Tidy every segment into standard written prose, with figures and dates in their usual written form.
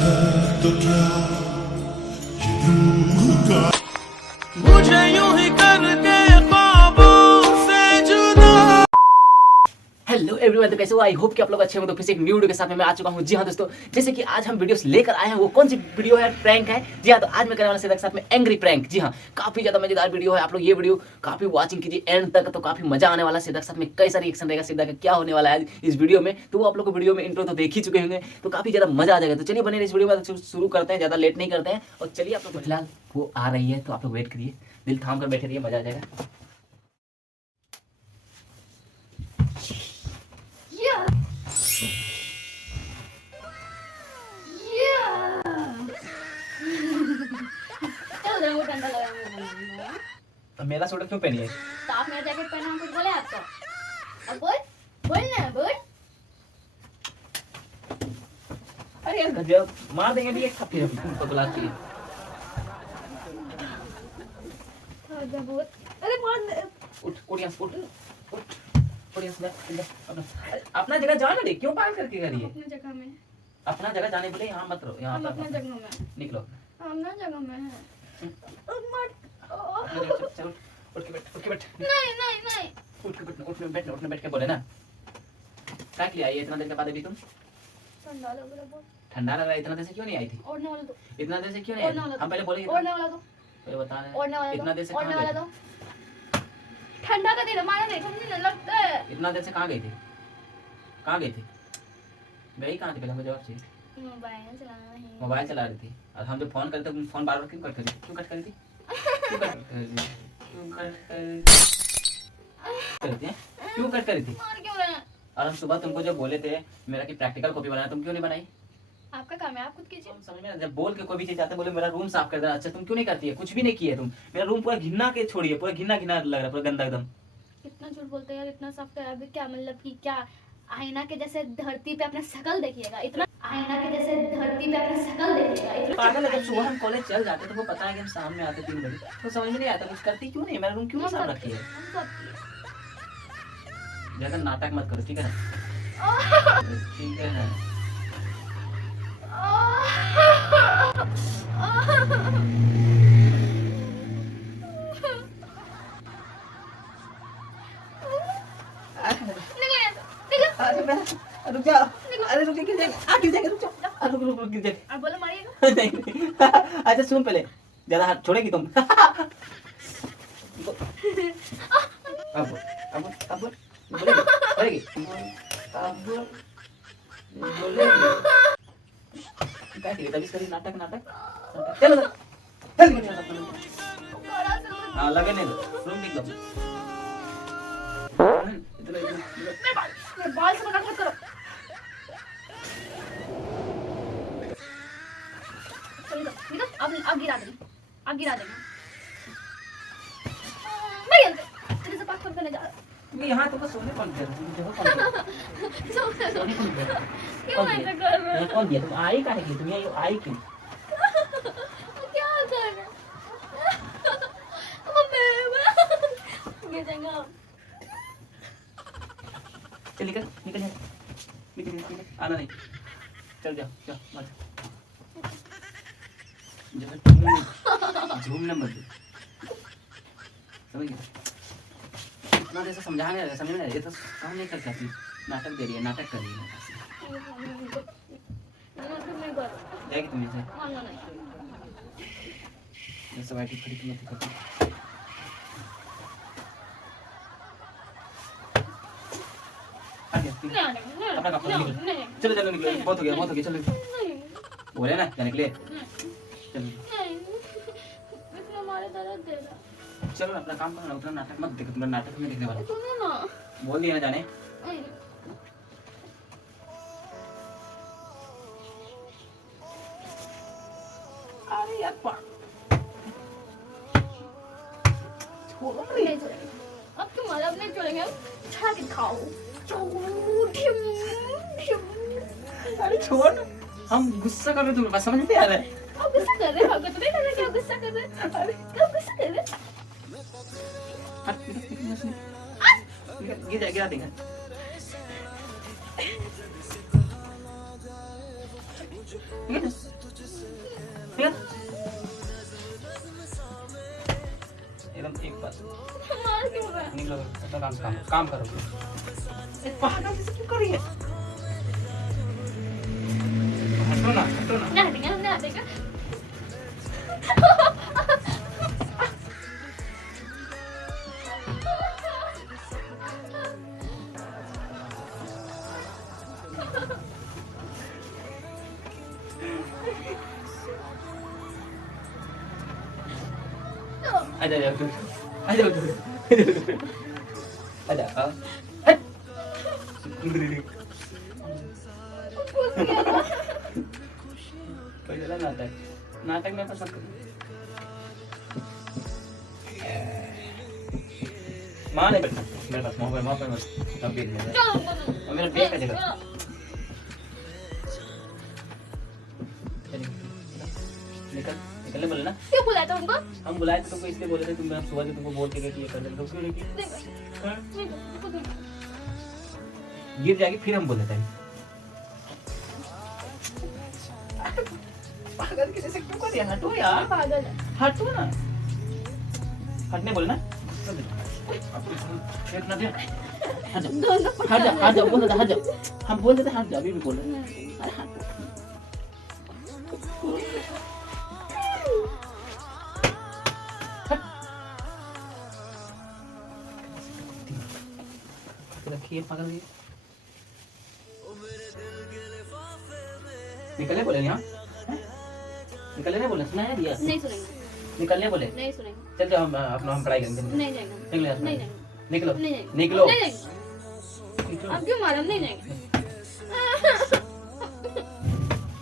है तो क्या ये रूह का मुझे यूं ही करके ख्वाबों से जुदा। हेलो एवरीवन, तो कैसे हो? आई होप कि आप लोग अच्छे होंगे। तो फिर से एक न्यू वीडियो के साथ में मैं आ चुका हूँ। जी हाँ दोस्तों, जैसे कि आज हम वीडियोस लेकर आए हैं। वो कौन सी वीडियो है? प्रैंक है। जी हाँ, तो आज मैं करने वाला सिद्धार्थ के साथ में एंग्री प्रैंक। जी हाँ, काफी ज्यादा मजेदार वीडियो है। आप लोग ये वीडियो काफी वॉचिंग कीजिए एंड तक, तो काफी मजा आने वाला है। सिद्धार्थ के साथ में कई सारी एक्शन रहेगा। सिद्धार्थ का क्या होने वाला है इस वीडियो में, तो वो आप लोग को वीडियो में इंट्रो तो देख ही चुके होंगे, तो काफी ज्यादा मजा आ जाएगा। तो चलिए बने रहिए इस वीडियो में। शुरू करते हैं, ज्यादा लेट नहीं करते हैं। और चलिए आप लोग फिलहाल वो आ रही है, तो आप लोग वेट करिए, दिल थाम कर बैठे रहिए, मजा आ जाएगा। अब मेरा स्वेटर क्यों पहनी है? तो आप मेरा जैकेट पहना, हम कुछ बोले आपको? अब बोल बोल ना बोल। अरे यार गजब मार देंगे भी एक थप्पड़ तुमको बुला के। अरे मार। उठ उठ यहाँ से, उठ यहाँ से, अपना जगह जाओ ना। क्यों पागल करके करिए? अपनी जगह में। अपना जगह जाने बोले, यहाँ मत रहो, यहाँ हम अपनी पर जगह में। निकलो। हम ना जगह में हैं। चलो उठ के बैठ नहीं नहीं नहीं। उठ के बोले ना। क्या के लिए आई है इतना देर के बाद? अभी तुम ठंडा लग रहा है बहुत। ठंडा लग रहा है, इतना देर से क्यों नहीं आई थी? ओढ़ने वाला दो। इतना देर से क्यों नहीं आई थी? हम पहले बोले ओढ़ने वाला दो। पहले बता रहे ओढ़ने वाला दो। इतना देर से ओढ़ने कहाँ वाला गई दो। ठंडा का दिन है, मारा नहीं, ठंडी नहीं लगता है। थी? इतना देर से कहाँ गई थी? कहाँ गई थी? गई कहाँ थी? पहले हमको जवाब चाहिए। मोबाइल चलाना है। मोबाइल चला रही थी। और हम जब फोन करते फोन बार बार क्यों कट करी? क्यों कट करी थी? क्यों कट करी थी? क्यों कट करी थी? मार क्यों रहे हैं? और हम सुबह तुमको जब बोले थे मेरा की प्रैक्टिकल कॉपी बनाना, तुम क्यों नहीं बनाई? आपका काम है, आप खुद कीजिए। तुम समझ में जब बोल के कोई भी चीज आते बोले मेरा रूम साफ कर देना। अच्छा तुम क्यों नहीं करती है? कुछ भी नहीं किया तुम। मेरा रूम पूरा घिन्ना के छोड़िए, पूरा घिन्ना घिन्ना लग रहा है, पूरा गंदा एकदम। कितना झूठ बोलते हैं यार, इतना साफ करा भी क्या मतलब कि क्या आईना के जैसे धरती पे अपना शकल देखिएगा। इतना आईना के जैसे धरती पे अपना शकल देखिएगा। इतना पागल है। जब सुबह हम कॉलेज चल जाते तो वो पता है कि हम शाम में आते 3 बजे, तो समझ में नहीं आता कुछ करती क्यों नहीं? मेरा रूम क्यों नहीं साफ रखी है? हम सब किए। ज्यादा नाटक मत करो, ठीक है ना? ठीक है ना? रुक जाओ। अरे रुक गिर जाएगा, गिर जाएगा, रुक जाओ। रुक गिर जाएगा। आप बोलो मारिएगा। नहीं। अच्छा सुन, पहले ज्यादा हाथ छोड़ेगी तुम। अब बोलेगी। अब बोलेगी। क्या करिए तभी करी नाटक। चलो हाँ लगे नहीं दो, रूम निकलो। मेरे बाल से मजाक मत करो। निकल, अब गिरा देंगे। मैं तेरे से बात करने जा रहा तुम यहाँ तुमको सोने कौन दिया? तुम जगह कौन दिया? हूँ। सोने कौन दिया? क्यों ऐसा कर रहे हो? कौन दिया? तुम आई काहे की? तुम ये आई क्यों? क्या कर रहे हो? गिर जाएंगे आप। चल निकल आना नहीं। चल जाओ मत झूमने मत समझ गया? इतना देर से समझाने लगा, समझ में नहीं, ये तो काम नहीं कर सकती। नाटक दे रही है, नाटक कर रही है। जाएगी तुम ऐसे बैठी खड़ी तुम मत करती। अपना कपड़ा निकलो। चलो निकलो, बहुत हो गया चलो। बोले ना क्या निकले? चलो चलो अपना काम करो, उतना नाटक मत देखो। तुम्हारा नाटक में देखने वाला बोल दिया ना जाने। अरे यार अब तुम मतलब नहीं छोड़ेंगे, छा के खाओ। अरे छोड़, हम गुस्सा कर रहे तुम्हें बस समझ नहीं आ रहा है। आप गुस्सा कर रहे हो? आपको तो नहीं लग रहा कि आप गुस्सा कर रहे हैं? अरे क्या गुस्सा कर रहे हैं? गिरा देंगे। ठीक है? ठीक है? एकदम एक बात मार क्यों रहा है? निकलो अपना काम करो। एक पागल जैसे क्यों कर रही है? हटो ना। ना हटेगा, ना हटेगा। Ada. Pwede lang natin. Natin may pasok. Mana ba? Meron pas mo ba mas tapid mo. Meron biya ka dito. निकलने बोले ना क्यों बुलाया था उनको? हम बुलाए थे तुमको इसलिए बोले थे तुम सुबह से तुमको बोल के गए कि ये कर देंगे क्यों नहीं किया? गिर जाएगी फिर हम बोले थे पागल किसी से क्यों कर दिया हटो यार पागल है। हटो ना हटने बोले ना खेत ना दे हट जा बोल देते हट जा हम बोल देते हट जा अभी भी बोल रहे अरे हट रखिए पागल ये निकलने बोले यहाँ निकलने नहीं बोले सुना है दिया नहीं सुनेंगे, निकलने बोले नहीं सुनेंगे, चल जाओ हम अपना हम पढ़ाई करेंगे नहीं जाएंगे, निकलो यार, नहीं जाएंगे, निकलो नहीं जाएंगे, निकलो नहीं जाएंगे। निकलो अब क्यों मारा? हम नहीं जाएंगे।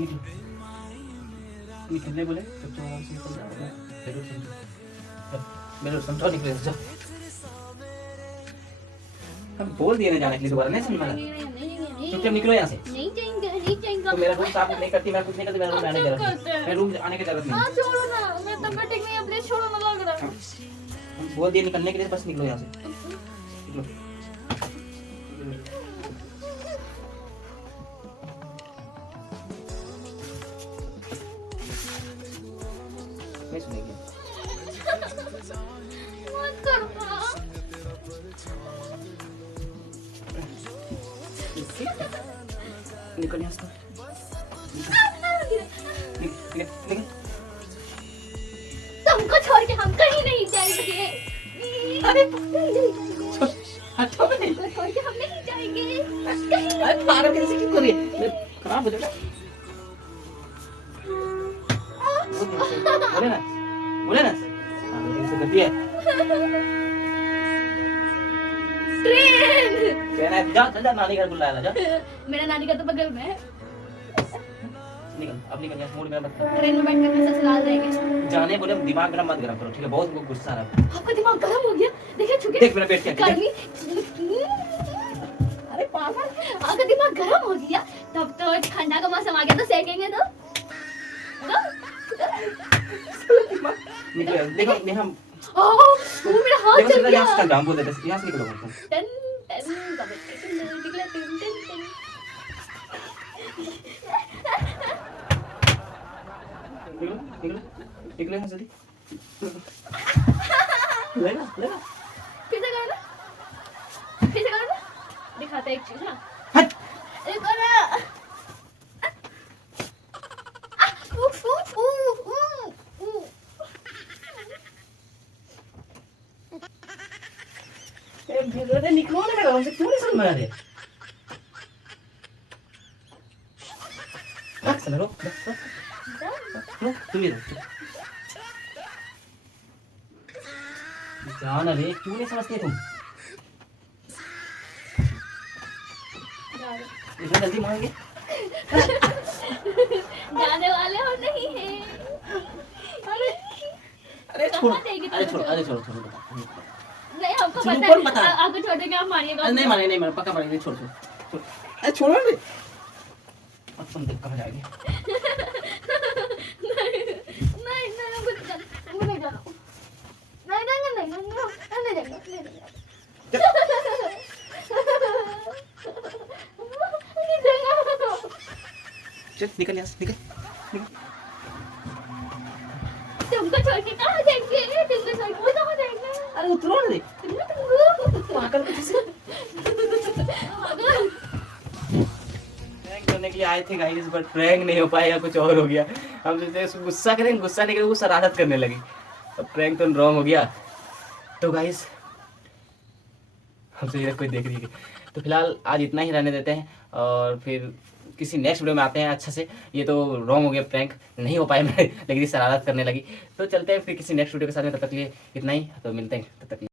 निकलो निकलने बोले चुप चुप आराम से निकल जाओ जरूर समझो मेरे समझो निकले जाओ हम बोल दिए ना जाने के लिए दोबारा नहीं समझना चुपचाप निकलो यहाँ से नहीं जाएंगे, नहीं जाएंगे। तो मेरा रूम साफ नहीं करती मैं कुछ नहीं करती मेरा रूम आने की जरूरत करते हैं। नहीं मेरे रूम आने की जरूरत हाँ नहीं छोड़ो ना, मैं तबीयत ठीक नहीं है, प्लीज छोड़ो ना, लग रहा है। हम बोल दिए निकलने के लिए बस निकलो यहाँ से निकलो नहीं सुनेगी मत करो ना। निकल यहाँ से निकल तुमको छोड़ के हम कहीं नहीं जाएंगे। अरे हटो नहीं तुमको छोड़ के हम नहीं जाएंगे। अरे पागल कैसे क्यों कर रही है खराब हो जाएगा बोले ना कैसे करती है ट्रेन। कहना है जा चल जा नानी घर बुलाया जा मेरा नानी का तो बगल में है। निकल अब निकल जा मूड मेरा मत कर। ट्रेन में बैठ कर कैसे ससुराल जाएंगे? जाने बोले दिमाग मेरा मत गरम करो ठीक है बहुत हमको गुस्सा आ रहा है आपका दिमाग गर्म हो गया? देखिए छुके देख मेरा पेट क्या है, गर्मी। अरे पागल, अगर दिमाग गर्म हो गया तब तो ठंडा का मौसम आ गया तो सेकेंगे तो निकल देखो नहीं हम ओह वो मेरा हाथ देखो चल सीधा यहाँ से गया। चल जाओ बोल देते यहाँ से निकलो बोलते टन टन कबड्डी निकला टन टन टन। निकलो निकलो निकलो यहाँ से लेना लेना फिर से करो ना, फिर से करो ना, दिखाते हैं एक चीज ना। हट एक और ना। उफ, उफ, उफ, उफ। अरे निकलो ना मेरा हमसे क्यों नहीं समझ में आ रही है चलो रो तू भी रो जान अरे क्यों नहीं समझती तुम इतना जल्दी मांगे जाने वाले हो नहीं है। अरे अरे छोड़ कहाँ देगी अरे तुमको? छोड़ अरे छोड़ छोड़ नहीं हमको चलो, पता कौन है बता? आपको छोड़ेंगे आप मारिएगा। अरे नहीं मारे नहीं मारे पक्का मारेंगे छोड़ छोड़ छोड़ अरे छोड़ो रे अब तुम देख कहाँ जाएगी नहीं नहीं हमको नहीं जाना, हमको नहीं जाना। नहीं नहीं नहीं नहीं नहीं नहीं जाएगा, नहीं जाएगा। नहीं जाएगा। चल निकल यहाँ से, निकल। तुमको छोड़ के कहाँ जाएंगे? तुमको छोड़ के कहाँ जाएंगे? अरे उतरो ना रे, पागल कुछ से पागल। प्रैंक करने के लिए आए थे गाइस, बट प्रैंक नहीं हो पाया, कुछ और हो गया। हम सोचते उसको गुस्सा करें, गुस्सा नहीं करें, वो शरारत करने लगी। अब प्रैंक तो रॉन्ग हो गया। तो गाइस हमसे इधर कोई देख रही है, तो फिलहाल आज इतना ही रहने देते हैं और फिर किसी नेक्स्ट वीडियो में आते हैं अच्छा से। ये तो रॉन्ग हो गया, प्रैंक नहीं हो पाया मैं, लेकिन शरारत करने लगी। तो चलते हैं फिर किसी नेक्स्ट वीडियो के साथ में, तब तक के लिए इतना ही। तो मिलते हैं, तब तक के लिए।